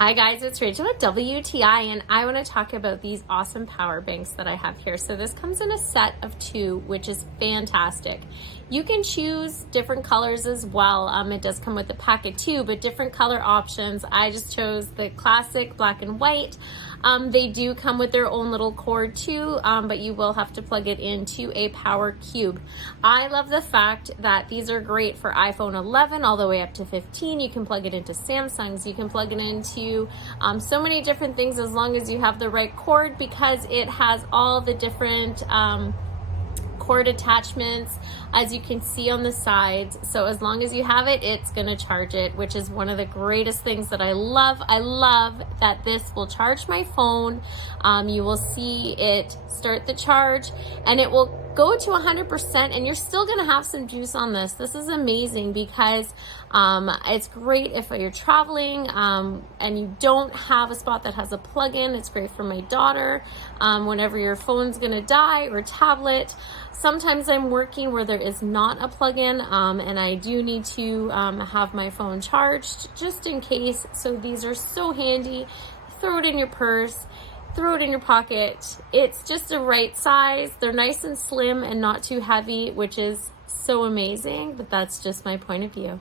Hi guys, it's Rachel at WTI and I want to talk about these awesome power banks that I have here. So this comes in a set of 2, which is fantastic. You can choose different colors as well. It does come with a pack of 2, but different color options. I just chose the classic black and white. They do come with their own little cord too, but you will have to plug it into a power cube. I love the fact that these are great for iPhone 11 all the way up to 15. You can plug it into Samsungs. You can plug it into so many different things as long as you have the right cord, because it has all the different cord attachments, as you can see on the sides. So as long as you have it, it's going to charge it, which is one of the greatest things that I love. I love that this will charge my phone. You will see it start the charge and it will go to 100%, and you're still going to have some juice on this. This is amazing because it's great if you're traveling and you don't have a spot that has a plug-in. It's great for my daughter whenever your phone's going to die, or tablet. Sometimes I'm working where there is not a plug-in and I do need to have my phone charged just in case. So these are so handy. Throw it in your purse, throw it in your pocket. It's just the right size. They're nice and slim and not too heavy, which is so amazing, but that's just my point of view.